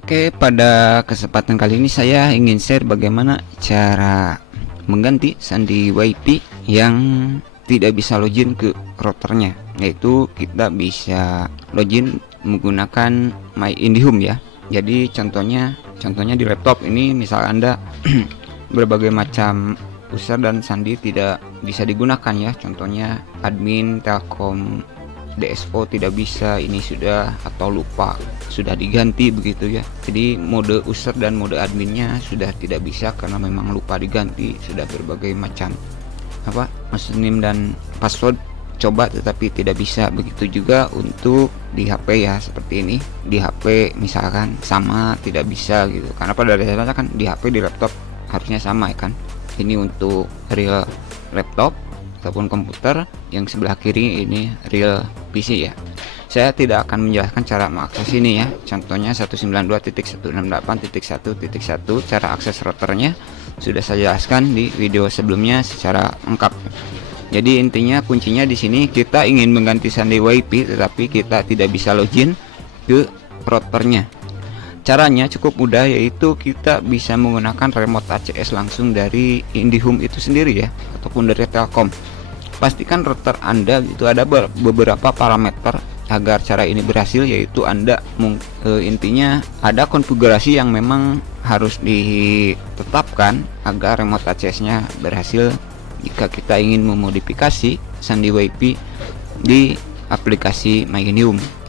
Oke, pada kesempatan kali ini saya ingin share bagaimana cara mengganti sandi WiFi yang tidak bisa login ke routernya, yaitu kita bisa login menggunakan My IndiHome ya. Jadi contohnya di laptop ini, misal Anda berbagai macam user dan sandi tidak bisa digunakan ya, contohnya admin Telkom DSO tidak bisa, ini sudah atau lupa sudah diganti begitu ya. Jadi mode user dan mode adminnya sudah tidak bisa karena memang lupa diganti, sudah berbagai macam username dan password coba tetapi tidak bisa. Begitu juga untuk di HP ya, seperti ini di HP misalkan sama tidak bisa gitu, karena pada dasarnya kan di HP di laptop harusnya sama ya kan. Ini untuk real laptop ataupun komputer, yang sebelah kiri ini real PC ya. Saya tidak akan menjelaskan cara mengakses ini ya. Contohnya 192.168.1.1 cara akses routernya sudah saya jelaskan di video sebelumnya secara lengkap. Jadi intinya kuncinya di sini, kita ingin mengganti sandi WiFi tetapi kita tidak bisa login ke routernya. Caranya cukup mudah, yaitu kita bisa menggunakan remote ACS langsung dari IndiHome itu sendiri ya, ataupun dari Telkom. Pastikan router Anda itu ada beberapa parameter agar cara ini berhasil, yaitu Anda intinya ada konfigurasi yang memang harus ditetapkan agar remote ACS-nya berhasil jika kita ingin memodifikasi sandi WiFi di aplikasi My IndiHome.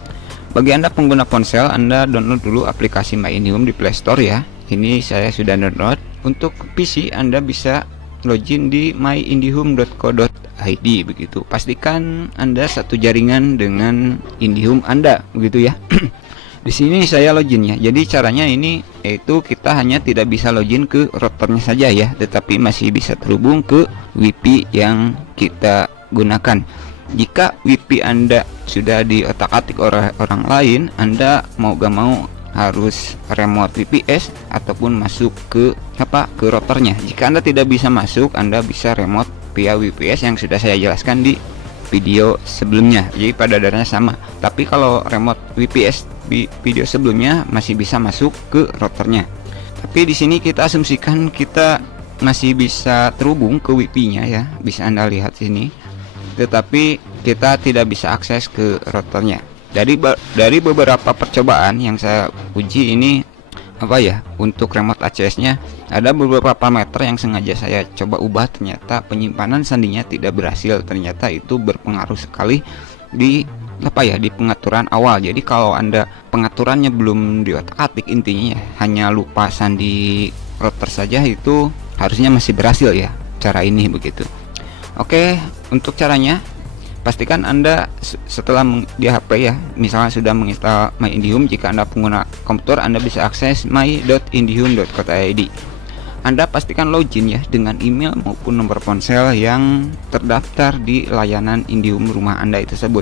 Bagi Anda pengguna ponsel, Anda download dulu aplikasi My IndiHome di Play Store ya. Ini saya sudah download. Untuk PC Anda bisa login di myindihome.co.id begitu. Pastikan Anda satu jaringan dengan IndiHome Anda begitu ya. Di sini saya login ya. Jadi caranya ini yaitu kita hanya tidak bisa login ke routernya saja ya, tetapi masih bisa terhubung ke WiFi yang kita gunakan. Jika WiFi Anda sudah diotak-atik oleh orang lain, Anda mau gak mau harus remote VPS ataupun masuk ke routernya. Jika Anda tidak bisa masuk, Anda bisa remote via VPS yang sudah saya jelaskan di video sebelumnya. Jadi pada dasarnya sama. Tapi kalau remote VPS di video sebelumnya masih bisa masuk ke routernya. Tapi di sini kita asumsikan kita masih bisa terhubung ke WiFi-nya ya. Bisa Anda lihat sini. Tetapi kita tidak bisa akses ke routernya. Dari beberapa percobaan yang saya uji ini untuk remote ACS-nya ada beberapa parameter yang sengaja saya coba ubah, ternyata penyimpanan sandinya tidak berhasil. Ternyata itu berpengaruh sekali di di pengaturan awal. Jadi kalau Anda pengaturannya belum diotak-atik, intinya hanya lupa sandi router saja, itu harusnya masih berhasil ya cara ini begitu. Oke, untuk caranya pastikan Anda setelah di HP ya, misalnya sudah menginstal My IndiHome. Jika Anda pengguna komputer, Anda bisa akses my.indihome.co.id. Anda pastikan login ya dengan email maupun nomor ponsel yang terdaftar di layanan IndiHome rumah Anda tersebut.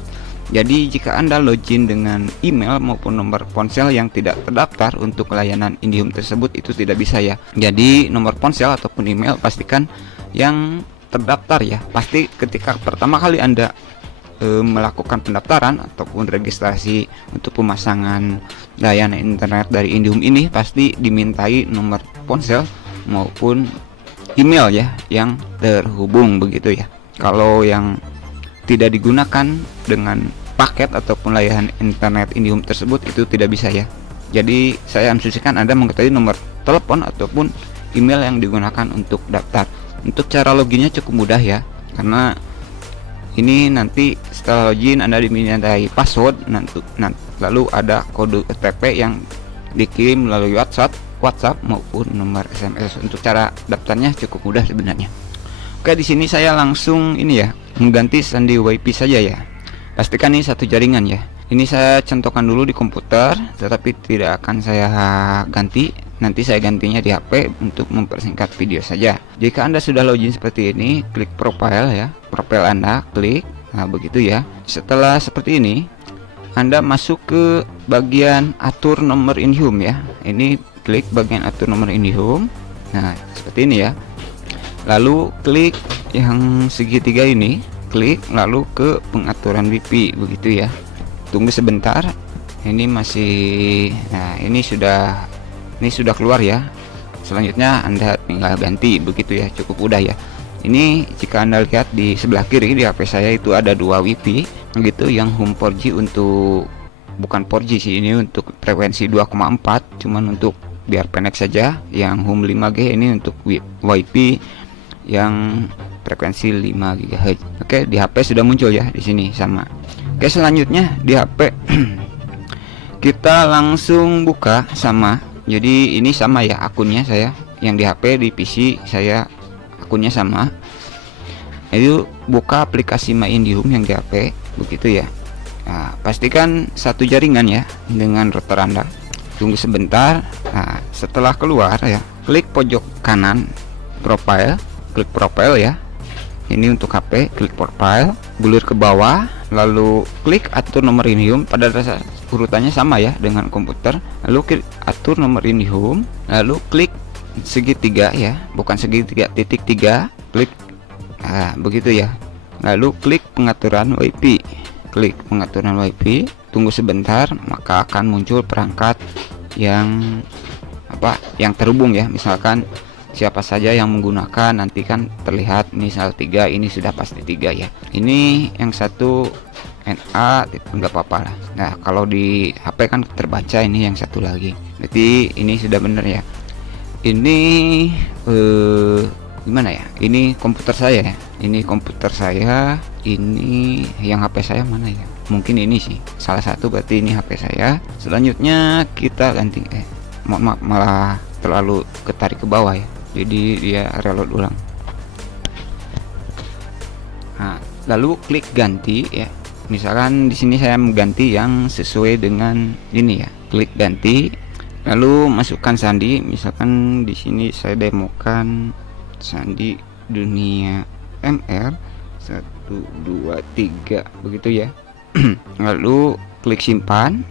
Jadi jika Anda login dengan email maupun nomor ponsel yang tidak terdaftar untuk layanan IndiHome tersebut, itu tidak bisa ya. Jadi nomor ponsel ataupun email pastikan yang terdaftar ya. Pasti ketika pertama kali Anda melakukan pendaftaran ataupun registrasi untuk pemasangan layanan internet dari IndiHome ini, pasti dimintai nomor ponsel maupun email ya yang terhubung begitu ya. Kalau yang tidak digunakan dengan paket ataupun layanan internet IndiHome tersebut, itu tidak bisa ya. Jadi saya asumsikan Anda mengetahui nomor telepon ataupun email yang digunakan untuk daftar. Untuk cara loginnya cukup mudah ya, karena ini nanti setelah login Anda dimintai password, lalu ada kode OTP yang dikirim melalui WhatsApp maupun nomor SMS. Untuk cara daftarnya cukup mudah sebenarnya. Oke, di sini saya langsung mengganti sandi WiFi saja ya. Pastikan ini satu jaringan ya. Ini saya contohkan dulu di komputer, tetapi tidak akan saya ganti. Nanti saya gantinya di HP untuk mempersingkat video saja. Jika Anda sudah login seperti ini, klik profile ya. Profile Anda, klik. Nah, begitu ya. Setelah seperti ini, Anda masuk ke bagian atur nomor IndiHome ya. Ini klik bagian atur nomor IndiHome. Nah, seperti ini ya. Lalu klik yang segitiga ini, klik lalu ke pengaturan WiFi begitu ya. Tunggu sebentar. Ini masih, nah ini sudah keluar ya. Selanjutnya Anda tinggal ganti begitu ya, cukup mudah ya. Ini jika Anda lihat di sebelah kiri di HP saya itu ada dua WiFi gitu, yang home 4G untuk, bukan 4G sih, ini untuk frekuensi 2,4, cuman untuk biar pendek saja. Yang home 5G ini untuk WiFi yang frekuensi 5 GHz. Oke, di HP sudah muncul ya di sini sama. Oke, selanjutnya di HP kita langsung buka sama. Jadi ini sama ya akunnya saya, yang di HP, di PC saya akunnya sama. Itu buka aplikasi My IndiHome yang di HP begitu ya. Nah, pastikan satu jaringan ya dengan router Anda. Tunggu sebentar. Nah, setelah keluar ya, klik pojok kanan profile, klik profile ya. Ini untuk HP, klik profile, bulir ke bawah, lalu klik atur nomor IndiHome. Pada dasar urutannya sama ya dengan komputer. Lalu klik atur nomor IndiHome, lalu klik segitiga ya, bukan segitiga, titik 3, klik, nah begitu ya. Lalu klik pengaturan WiFi, klik pengaturan WiFi, tunggu sebentar, maka akan muncul perangkat yang yang terhubung ya. Misalkan siapa saja yang menggunakan, nanti kan terlihat misal 3, ini sudah pasti 3 ya. Ini yang satu NA, nggak apa-apa lah. Nah, kalau di HP kan terbaca ini yang satu lagi. Berarti ini sudah benar ya. Ini gimana ya? Ini komputer saya ya. Ini komputer saya. Ini yang HP saya mana ya? Mungkin ini sih salah satu, berarti ini HP saya. Selanjutnya kita ganti. Mohon maaf, malah terlalu ketarik ke bawah ya. Jadi dia reload ulang. Nah, lalu klik ganti ya. Misalkan di sini saya mengganti yang sesuai dengan ini ya. Klik ganti, lalu masukkan sandi. Misalkan di sini saya demokan sandi dunia MR 123 begitu ya. Lalu klik simpan,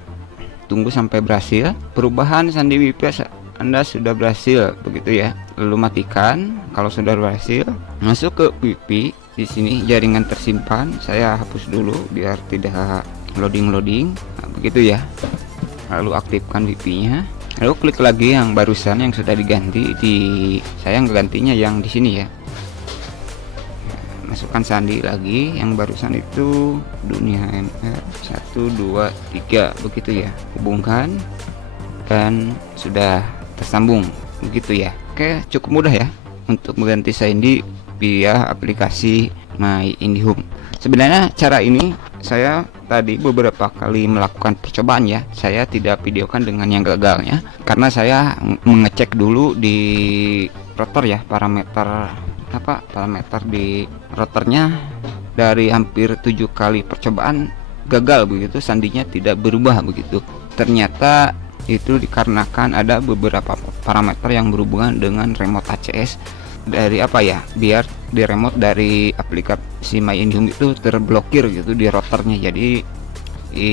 tunggu sampai berhasil. Perubahan sandi WiFi Anda sudah berhasil begitu ya. Lalu matikan kalau sudah berhasil. Masuk ke WiFi. Di sini jaringan tersimpan, saya hapus dulu biar tidak loading. Nah, begitu ya. Lalu aktifkan WiFi-nya. Lalu klik lagi yang barusan yang sudah diganti. Saya ngegantinya yang di sini ya. Masukkan sandi lagi yang barusan itu dunia MR 123 begitu ya. Hubungkan dan sudah tersambung begitu ya. Oke, cukup mudah ya untuk mengganti sandi via aplikasi My IndiHome. Sebenarnya cara ini saya tadi beberapa kali melakukan percobaan ya. Saya tidak videokan dengan yang gagalnya karena saya mengecek dulu di router ya, parameter di routernya. Dari hampir 7 kali percobaan gagal begitu, sandinya tidak berubah begitu. Ternyata itu dikarenakan ada beberapa parameter yang berhubungan dengan remote ACS dari biar di remote dari aplikasi My IndiHome itu terblokir gitu di routernya. Jadi di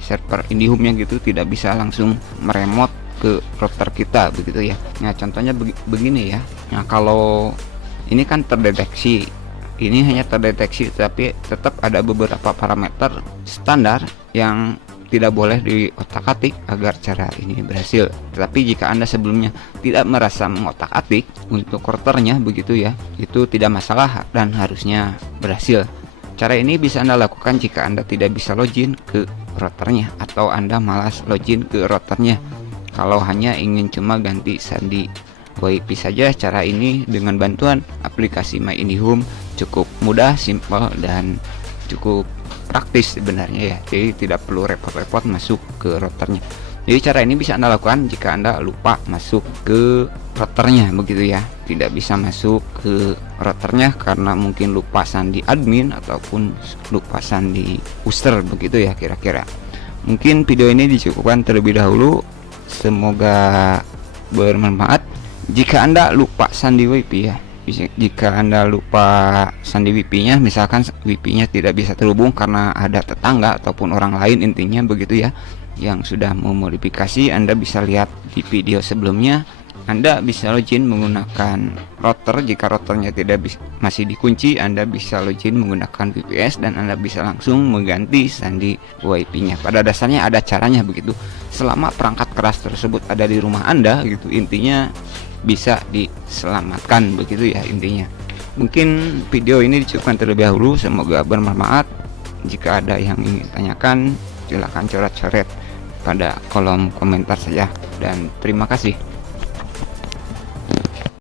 server IndiHome-nya gitu tidak bisa langsung meremote ke router kita begitu ya. Nah, contohnya begini ya. Nah, kalau ini kan terdeteksi, ini hanya terdeteksi, tapi tetap ada beberapa parameter standar yang tidak boleh diotak-atik agar cara ini berhasil. Tetapi jika Anda sebelumnya tidak merasa mengotak-atik untuk routernya begitu ya, itu tidak masalah dan harusnya berhasil. Cara ini bisa Anda lakukan jika Anda tidak bisa login ke routernya atau Anda malas login ke routernya. Kalau hanya ingin cuma ganti sandi WiFi saja, cara ini dengan bantuan aplikasi My IndiHome cukup mudah, simpel, dan cukup praktis sebenarnya ya. Jadi tidak perlu repot-repot masuk ke routernya. Jadi cara ini bisa Anda lakukan jika Anda lupa masuk ke routernya begitu ya. Tidak bisa masuk ke routernya karena mungkin lupa sandi admin ataupun lupa sandi user begitu ya kira-kira. Mungkin video ini dicukupkan terlebih dahulu. Semoga bermanfaat. Jika Anda lupa sandi WiFi ya, jika Anda lupa sandi WiFi-nya, misalkan WiFi-nya tidak bisa terhubung karena ada tetangga ataupun orang lain, intinya begitu ya, yang sudah memodifikasi, Anda bisa lihat di video sebelumnya Anda bisa login menggunakan router. Jika routernya masih dikunci, Anda bisa login menggunakan VPS dan Anda bisa langsung mengganti sandi WiFi-nya. Pada dasarnya ada caranya begitu. Selama perangkat keras tersebut ada di rumah Anda gitu, intinya bisa diselamatkan begitu ya intinya. Mungkin video ini dicukupkan terlebih dahulu, semoga bermanfaat. Jika ada yang ingin tanyakan, silahkan coret-coret pada kolom komentar saja, dan terima kasih.